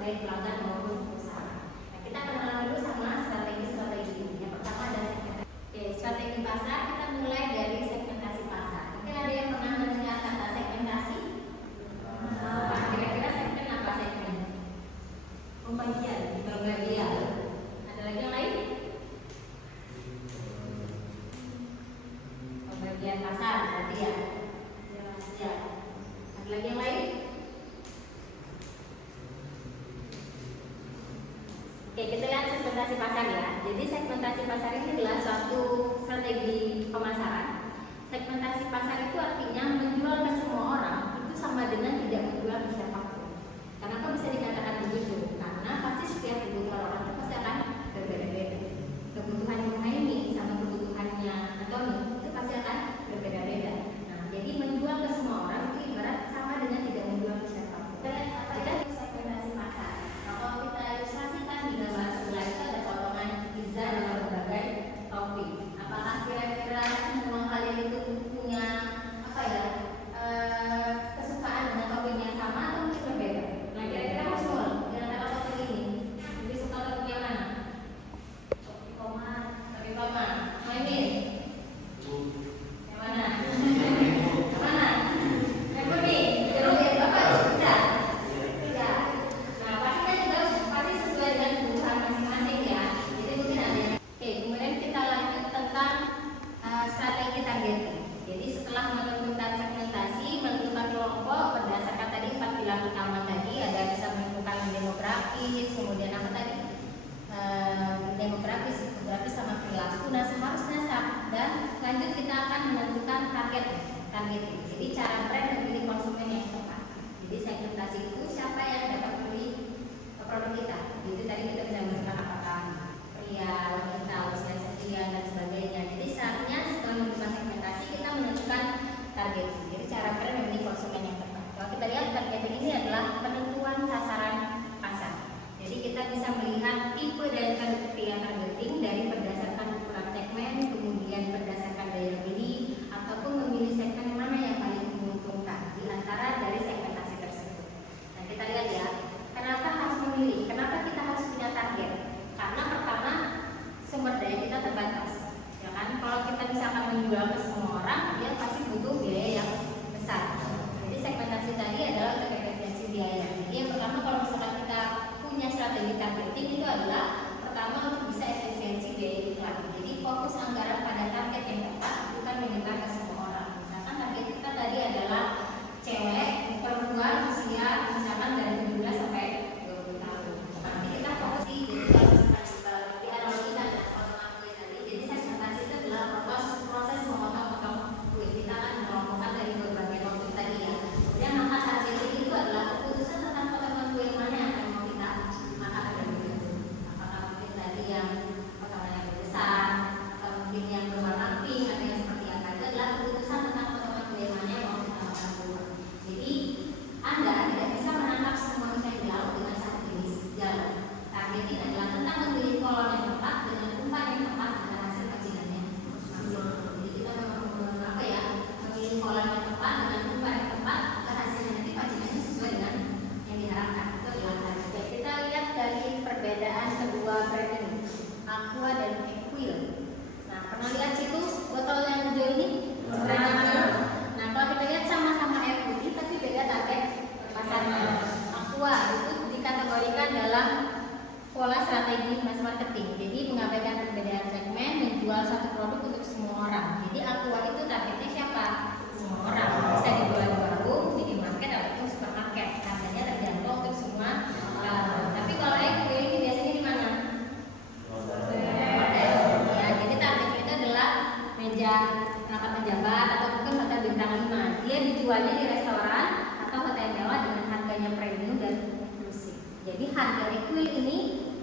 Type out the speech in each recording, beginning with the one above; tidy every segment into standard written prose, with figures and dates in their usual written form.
baik pelanggan maupun usaha. Nah, kita kenalan dulu sama strategi-strategi. Yang pertama ada segmentasi. Oke, strategi pasar kita mulai dari segmentasi pasar. Mungkin ada yang pernah mendengar kata segmentasi? Kira-kira segmen apa segmen? Pembagian. Ada lagi yang lain? Pembagian pasar berarti ya. Ya. Ada lagi yang lain? Oke, kita lihat segmentasi pasar ya. Jadi segmentasi pasar ini adalah suatu strategi pemasaran. Segmentasi pasar itu artinya menjual ke semua orang itu sama dengan tidak menjual ke siapapun. Kenapa bisa dikatakan begitu? Karena pasti setiap kebutuhan orang itu pasti akan berbeda-beda. Kebutuhan Muhaimi sama kebutuhannya Antoni itu pasti akan berbeda-beda. Nah, jadi menjual ke semua orang itu ibarat sama dengan tidak menjual ke siapapun. Kita segmentasi pasar. Nah, kalau kita ilustrasikan di gambar sebelah itu ada potongan pizza dengan berbagai topping. Apakah kira-kira semua kalian itu punya apa ya kesukaan dengan topping yang sama atau mungkin berbeda? Nah, kira-kira Husnul di antara topping ini lebih suka topping yang mana? Topping tomat. Topping tomat. Muhammad? Yang mana? Yang mana? Yang kuning. Jeruk ya Bapak? Tidak. Tidak. Nah, pasti kan juga pasti sesuai dengan kebutuhan masing-masing ya. Jadi mungkin ada yang. Oke, kemudian kita lanjut tentang strategi targeting. Jadi setelah menentukan segmentasi, menentukan kelompok berdasarkan tadi 4 pilar utama tadi, ada bisa menentukan demografis, kemudian apa tadi? Demografis sama perilaku. Nah, seharusnya dan lanjut kita akan menentukan targeting. Jadi cara brand memilih konsumen yang tepat. Jadi segmentasi itu siapa yang dapat membeli produk kita. Jadi tadi kita sudah menentukan apakah pria, wanita, usia sekian dan sebagainya. Jadi saatnya setelah menentukan segmentasi kita menentukan targeting. Jadi cara brand memilih konsumen yang tepat. Kalau kita lihat targeting ini adalah penentuan sasaran pasar. Jadi kita bisa melihat tipe dan kriteria targeting dari berdasarkan ukuran segmen, kemudian berdasarkan daya beli, ataupun memilih segmen mana yang paling menguntungkan di antara dari segmentasi tersebut. Nah, kita lihat ya, kenapa harus memilih? Kenapa kita harus punya target? Karena pertama sumber daya kita terbatas, ya kan? Kalau kita misalkan menjual ke semua orang, dia pasti butuh biaya yang besar. Jadi segmentasi tadi adalah untuk efisiensi biaya. Jadi yang pertama kalau misalkan kita punya strategi targeting itu adalah pertama untuk bisa efisiensi biaya iklan. Jadi fokus anggaran pada target yang tepat, bukan menyebar ke semua orang. Misalkan target kita tadi adalah cewek, perempuan usia misalkan dari 17 sampai 20 tahun. Nanti kita fokus di analogikan dengan potongan kue tadi. Jadi segmentasi itu adalah proses memotong-potong kue. Kita akan mengelompokkan dari berbagai topik tadi ya. Kemudian maka targeting itu adalah keputusan tentang potongan kue mana yang akan mau kita makan dari itu. Apakah mungkin tadi yang potongan yang besar, atau mungkin yang berwarna pink atau yang seperti apa, itu adalah keputusan tentang potongan kue mana yang mau kita makan dulu. Jadi Anda tidak bisa menangkap semua ikan di laut dengan satu jenis jalan. Targeting adalah tentang memilih kolon yang tepat dengan umpan yang tepat dengan hasil pacinannya masing-masing. Jadi kita memang apa ya, memilih kolon yang tepat dengan umpan yang tepat agar hasilnya nanti pacinannya sesuai dengan yang diharapkan. Itu adalah target. Kita lihat dari perbedaan kedua brand ini, Aqua dan Equil. Nah, pernah lihat situ botol yang hijau ini? Brand Aqua. Nah, kalau kita lihat sama-sama air putih tapi beda target pasarnya. Aqua itu dikategorikan dalam pola strategi mass marketing. Jadi mengabaikan perbedaan segmen, menjual satu produk untuk semua orang. Jadi Aqua itu targetnya siapa? Semua orang. Bisa dijual di warung, minimarket ataupun supermarket. Harganya terjangkau untuk semua kalangan. Tapi kalau Equil ini biasanya di mana? Ya, jadi targetnya itu adalah meja rapat pejabat atau mungkin hotel bintang 5. Dia dijualnya di restoran atau hotel mewah dengan harganya premium dan eksklusif. Jadi harga Equil ini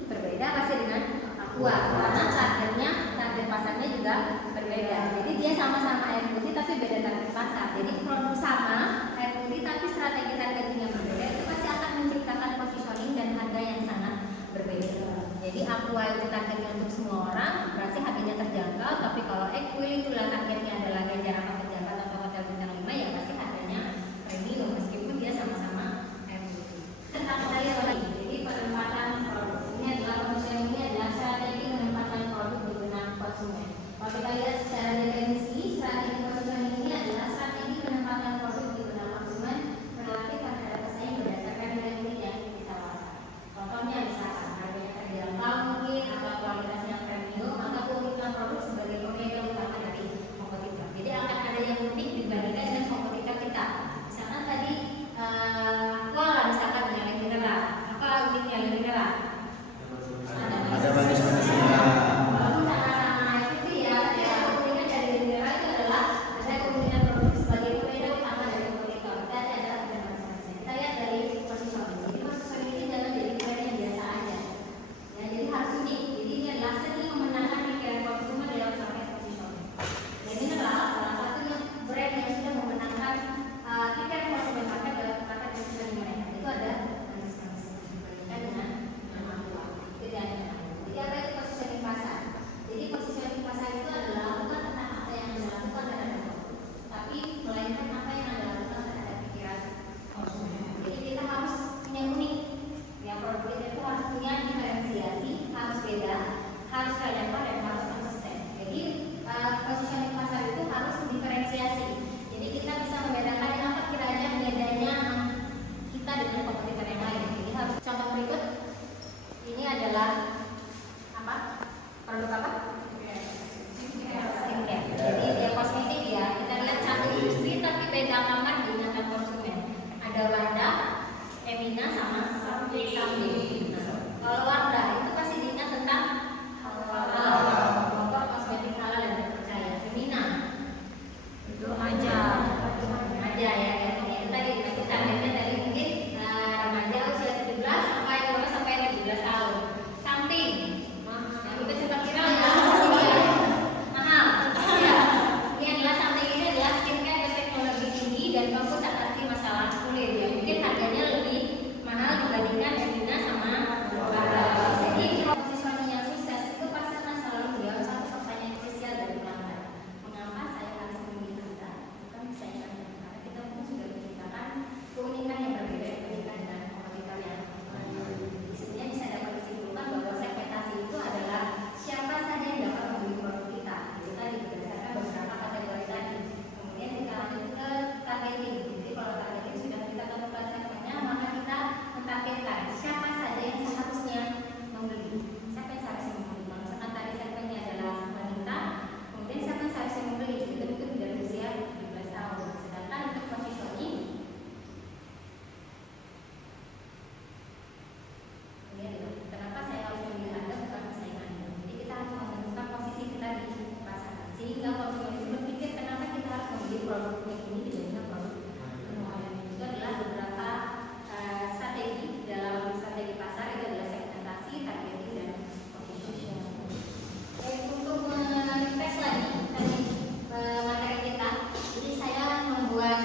berbeda pasti dengan Aqua karena target pasarnya juga berbeda. Jadi dia sama-sama air putih tapi beda target pasar. Jadi produk sama air putih tapi strategi targetingnya berbeda, itu pasti akan menciptakan positioning dan harga yang sangat berbeda. Jadi Aqua itu targetnya untuk semua orang, berarti harganya terjangkau. Tapi kalau Equil itulah targetnya adalah meja rapat pejabat atau hotel bintang 5, ya pasti harganya premium meskipun dia sama-sama air putih. Tentang daya lagi, jadi adalah apa? Produk apa? Skincare. Jadi dia kosmetik ya. Kita lihat satu industri tapi beda kamar digunakan konsumen. Ada Wardah, Emina sama Sambil. Kalau Wardah itu pasti diingat tentang halal, kosmetik halal dan terpercaya. Emina itu remaja ya. Tadi targetnya dari mungkin remaja usia 17 sampai 17 tahun. Samping, yang udah sempat viral ya, mahal. Ya, ini adalah samping ini adalah skincare berteknologi tinggi dan fokus atasi masalah kulit ya. Mungkin harganya lebih mahal dibandingkan Emina sama Wardah. Jadi positioning yang sukses itu pasti akan selalu menjawab satu pertanyaan krusial dari pelanggan. Mengapa saya harus memilih Anda? Bukan persaingan Anda. Karena kita pun sudah menciptakan keunikan yang berbeda dibandingkan dengan kompetitor yang lain. Sebenarnya bisa dapat disimpulkan bahwa segmentasi itu adalah siapa saja yang dapat membeli produk kita. Itu tadi berdasarkan beberapa kategori tadi. Kemudian kita lanjut ke targeting. Jadi kalau targeting sudah kita tentukan segmennya, maka kita mentargetkan siapa saja yang seharusnya membeli. Siapa yang seharusnya membeli? Misalkan tadi segmennya adalah wanita, kemudian siapa yang seharusnya membeli? Itu mungkin dari usia 17 tahun. Sedangkan untuk positioning, kenapa saya harus memilih Anda bukan persaingan Anda? Jadi kita harus menentukan posisi kita di pasar, sehingga konsumen itu berpikir kenapa kita harus membeli produk ini dibandingkan produk lain. Itu adalah beberapa strategi dalam strategi pasar. Itu adalah segmentasi, targeting, dan positioning. Untuk refresh lagi tadi materi kita, jadi saya membuat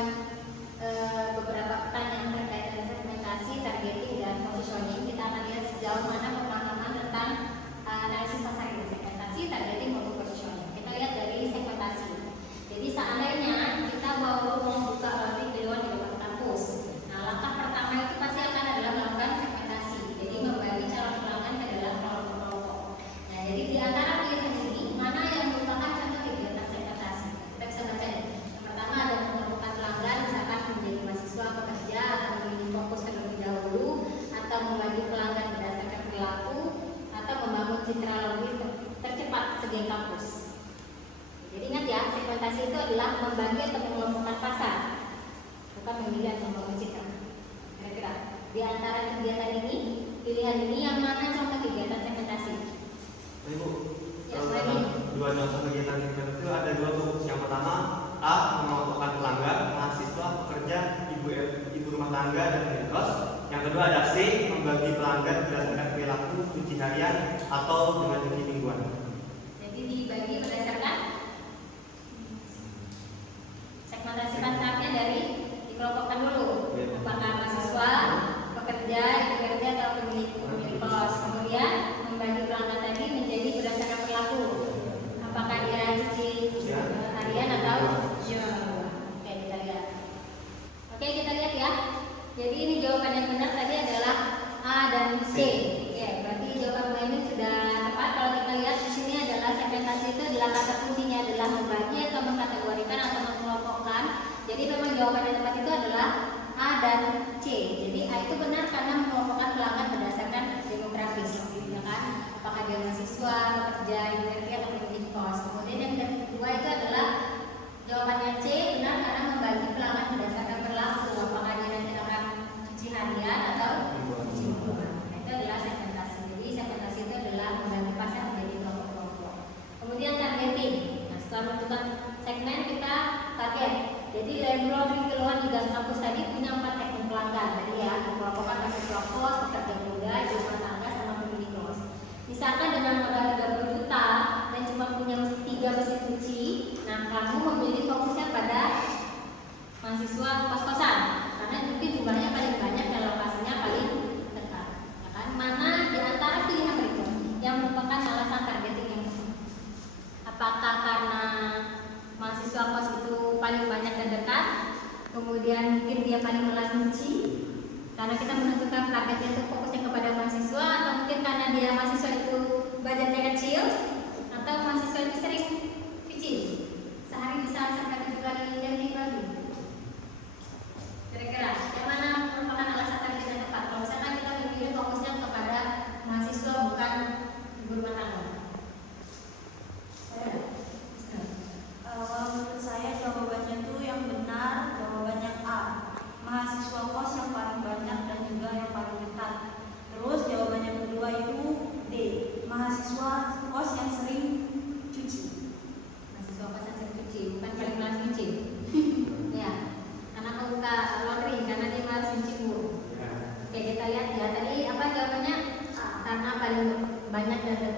beberapa pertanyaan terkait dengan segmentasi, targeting, dan positioning. Kita akan lihat sejauh mana pemahaman tentang analisis pasar ini, segmentasi, targeting, maupun positioning. Kita lihat dari segmentasi. Jadi seandainya kita mau membuka laundry keluar di depan kampus, nah langkah pertama itu pasti akan adalah melakukan segmentasi. Jadi membagi calon pelanggan ke dalam kelompok-kelompok. Nah, jadi di antara pilihan ini mana yang merupakan contoh kegiatan segmentasi? Kita bisa baca nih. Yang pertama ada mengelompokkan pelanggan, misalkan menjadi mahasiswa, pekerja, atau memilih fokus terlebih dahulu, atau membagi pelanggan berdasarkan perilaku, atau membangun citra laundry tercepat segi kampus. Jadi ingat ya, segmentasi itu adalah membagi atau mengelompokkan pasar, bukan memilih atau membangun citra. Kira-kira di antara kegiatan ini, pilihan ini yang mana contoh kegiatan segmentasi? Ibu, Ya, kalau lagi. dalam dua contoh kegiatan segmentasi itu ada dua tuh. Yang pertama, A, mengelompokkan pelanggan, mahasiswa, pekerja, ibu rumah tangga, dan pemilik kos. Yang kedua ada C, membagi pelanggan berdasarkan perilaku, cuci harian, atau dengan cuci mingguan. Jadi dibagi berdasarkan segmentasi pasarnya dari dikelompokkan dulu. Apakah mahasiswa, pekerja, ibu kerja, atau pemilik kos. Kemudian membagi pelanggan tadi menjadi berdasarkan perilaku. Apakah dia cuci harian atau Oke, kita lihat. Oke, kita lihat ya. Jadi ini jawaban yang benar tadi adalah A dan C. Oke, berarti jawaban Mbak Emin sudah tepat. Kalau kita lihat di sini adalah segmentasi itu adalah kata kuncinya adalah membagi atau mengkategorikan atau mengelompokkan. Jadi memang jawaban yang tepat itu adalah A dan C. Jadi A itu benar karena mengelompokkan pelanggan berdasarkan demografis, ya kan? Apakah dia mahasiswa, pekerja, ibu kerja, atau pemilik kos. Kemudian yang kedua itu adalah jawabannya C, benar karena membagi pelanggan berdasarkan perilaku. Apakah dia nanti akan cuci harian atau cuci mingguan. Nah, itu adalah segmentasi. Jadi segmentasi itu adalah membagi pasar menjadi kelompok-kelompok. Kemudian targeting. Nah, setelah menentukan segmen kita target. Jadi laundry keluhan di gang kampus tadi punya 4 segmen pelanggan. Tadi ya, mengelompokkan mahasiswa kos, pekerja muda,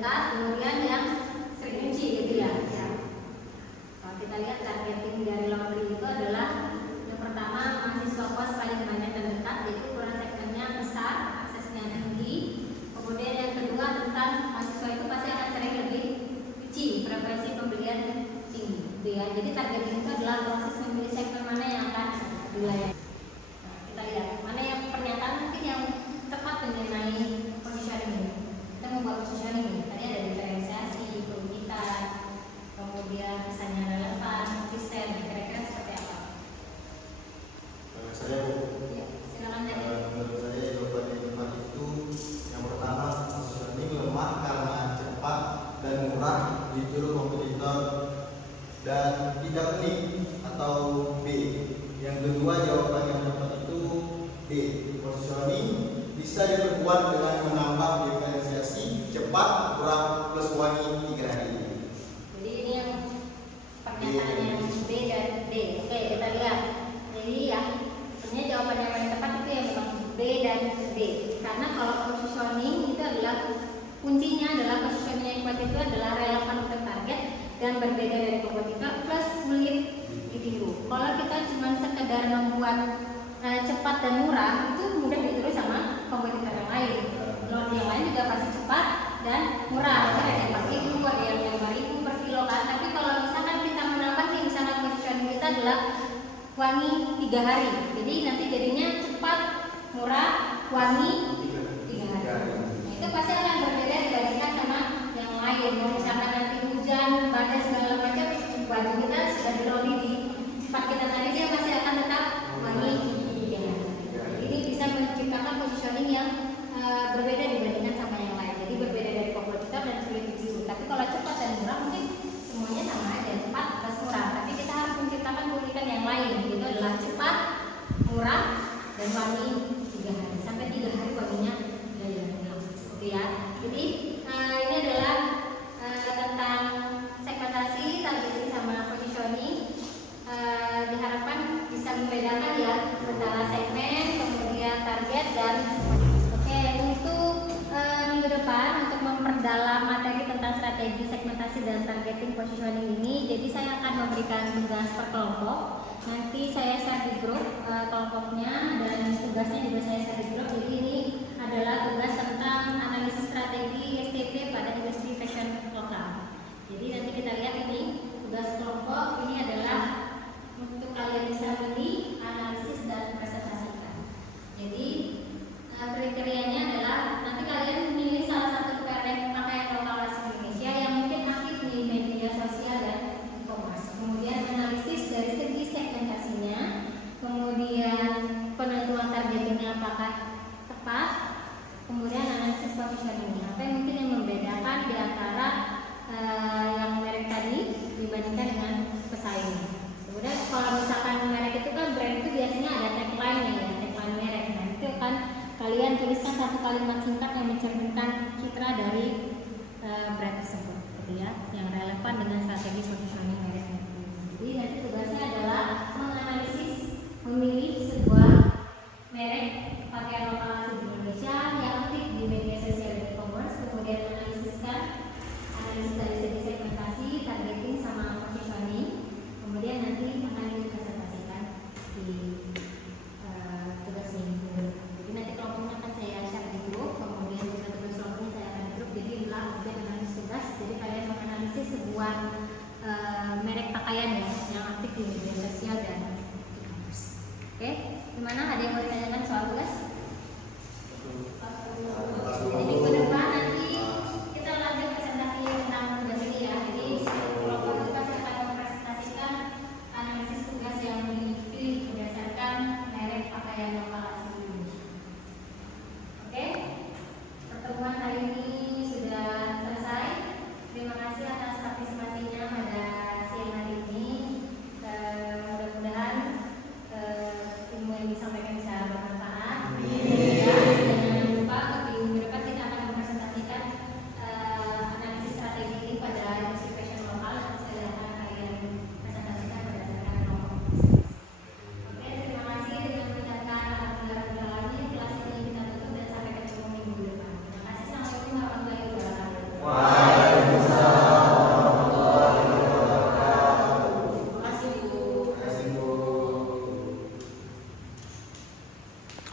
terdekat, kemudian yang sering kunci gitu ya. Kalau kita lihat targeting dari laundry itu adalah yang pertama mahasiswa kos paling banyak terdekat, yaitu ukuran segmennya besar, aksesnya tinggi. Kemudian yang kedua tentang mahasiswa itu pasti akan sering lebih kunci, preferensi pembelian tinggi gitu ya. Jadi targeting itu adalah proses memilih segmen mana yang akan dilayani. Nah, kita lihat mana yang pernyataan mungkin yang tepat mengenai positioning ini. Kita membuat positioning ini. Tadi ada diferensiasi, keunikan, kemudian misalnya relevan, konsisten, kira-kira seperti apa? Saya Ya, silakan tadi. menurut saya jawaban yang tepat itu yang pertama, positioning lemah karena cepat dan murah ditiru kompetitor dan tidak unik atau B. Yang kedua jawaban yang tepat itu D. Positioning bisa diperkuat dengan menambah diferensiasi cepat, murah, plus wangi 3 hari. Jadi ini yang pernyataan yang B dan D. Oke, kita lihat. Jadi ya, sebenarnya jawaban yang paling tepat itu yang memang B dan D. Karena kalau positioning itu adalah kuncinya adalah positioning yang kuat itu adalah relevan untuk target dan berbeda dari kompetitor plus sulit ditiru. Kalau kita cuma sekedar membuat cepat dan murah itu mudah ditiru sama kompetitor yang lain. Laundry yang lain juga pasti cepat dan murah. Ada yang 4.000, ada yang 5.000 per kilo kan. Tapi kalau misalkan kita menambah nih, misalkan positioning kita adalah wangi 3 hari. Jadi nanti jadinya cepat, murah, wangi 3 hari. Nah, itu pasti akan berbeda dibandingkan sama yang lain. Kalau misalkan nanti hujan, badai segala macam, baju kita sudah di laundry di tempat kita tadi dia masih akan tetap wangi 3 hari. Ini bisa menciptakan positioning yang berbeda dibandingkan sama yang lain. Jadi berbeda dari kompetitor dan sulit ditiru. Tapi kalau cepat dan murah mungkin semuanya sama aja, cepat plus murah. Tapi kita harus menciptakan keunikan yang lain. Itu adalah cepat, murah, dan wangi 3 hari. Sampai 3 hari wanginya udah hilang. Oke ya. Jadi ini adalah tentang segmentasi, targeting sama positioning. Diharapkan bisa membedakan ya antara segmen, kemudian target dan untuk minggu depan untuk memperdalam materi tentang strategi segmentasi dan targeting positioning ini, jadi saya akan memberikan tugas per kelompok. Nanti saya share di grup kelompoknya dan tugasnya juga saya share di grup. Jadi ini adalah tugas tentang analisis strategi STP pada industri fashion lokal. Jadi nanti kita lihat ini tugas kelompok ini adalah untuk kalian bisa milih, analisis dan presentasikan. Jadi kriterianya adalah nanti kalian memilih salah satu pakaian lokal asli Indonesia yang mungkin aktif di media sosial dan e-commerce. Kemudian analisis dari segi segmentasinya, kemudian penentuan targetingnya apakah tepat, kemudian analisis positioningnya. Apa yang mungkin yang membedakan di antara yang merek tadi dibandingkan dengan pesaing. Kemudian kalau misalkan merek itu kan brand itu biasanya ada tagline ya, tagline merek. Nah itu kan kalian tuliskan satu kalimat singkat yang